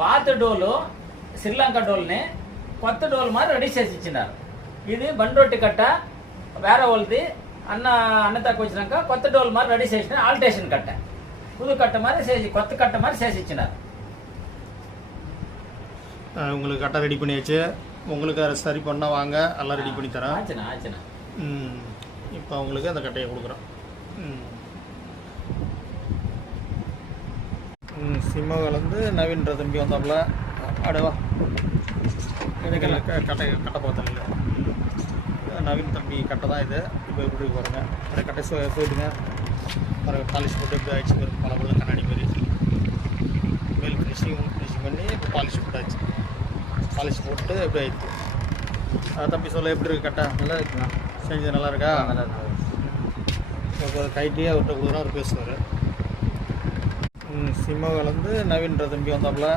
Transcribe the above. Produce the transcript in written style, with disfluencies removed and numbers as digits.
పాత డోలు శ్రీలంక డోల్ని కొత్త డోల్ మారి రెడీ చేసి ఇచ్చినారు. ఇది బండొట్టి కట్ట వేరే వాళ్ళది అన్న తక్కువ వచ్చినాక కొత్త డోల్ మారి రెడీ చేసిన ఆల్టేషన్ కట్ట புது கட்டை மாதிரி சேசி கொத்த கட்டை மாதிரி சேசிச்சினார். உங்களுக்கு கட்டை ரெடி பண்ணியாச்சு. உங்களுக்கு அதை சரி பண்ணால் வாங்க, எல்லாம் ரெடி பண்ணி தரேன். ஆச்சுண்ணா. இப்போ உங்களுக்கு அந்த கட்டையை கொடுக்குறோம். சிம்மவிலேருந்து நவீன்ற தம்பி வந்தாப்புல. அடவா கட்டை பார்த்தோம் இல்லை, நவீன் தம்பி கட்டை தான் இது. இப்போ எப்படி பாருங்க, அந்த கட்டை போயிட்டுங்க. பாலிஷ் போட்டு எப்படி ஆயிடுச்சு பல பல கண்ணாடி மாதிரி மேல் ஃபினிஷிங் பண்ணி இப்போ பாலிஷ் போட்டாச்சு. பாலிஷ் போட்டு எப்படி ஆயிடுச்சு தம்பி சொல்ல எப்படி இருக்கு கட்டை? நல்லா இருக்குண்ணா. செஞ்சது நல்லா இருக்கா? நல்லா இப்போ கைட்டியே அவர்கிட்ட கொடுக்குறோம், அவர் பேசுவார். சிம்மவிலேருந்து நவீன்ற தம்பி வந்தாப்புல.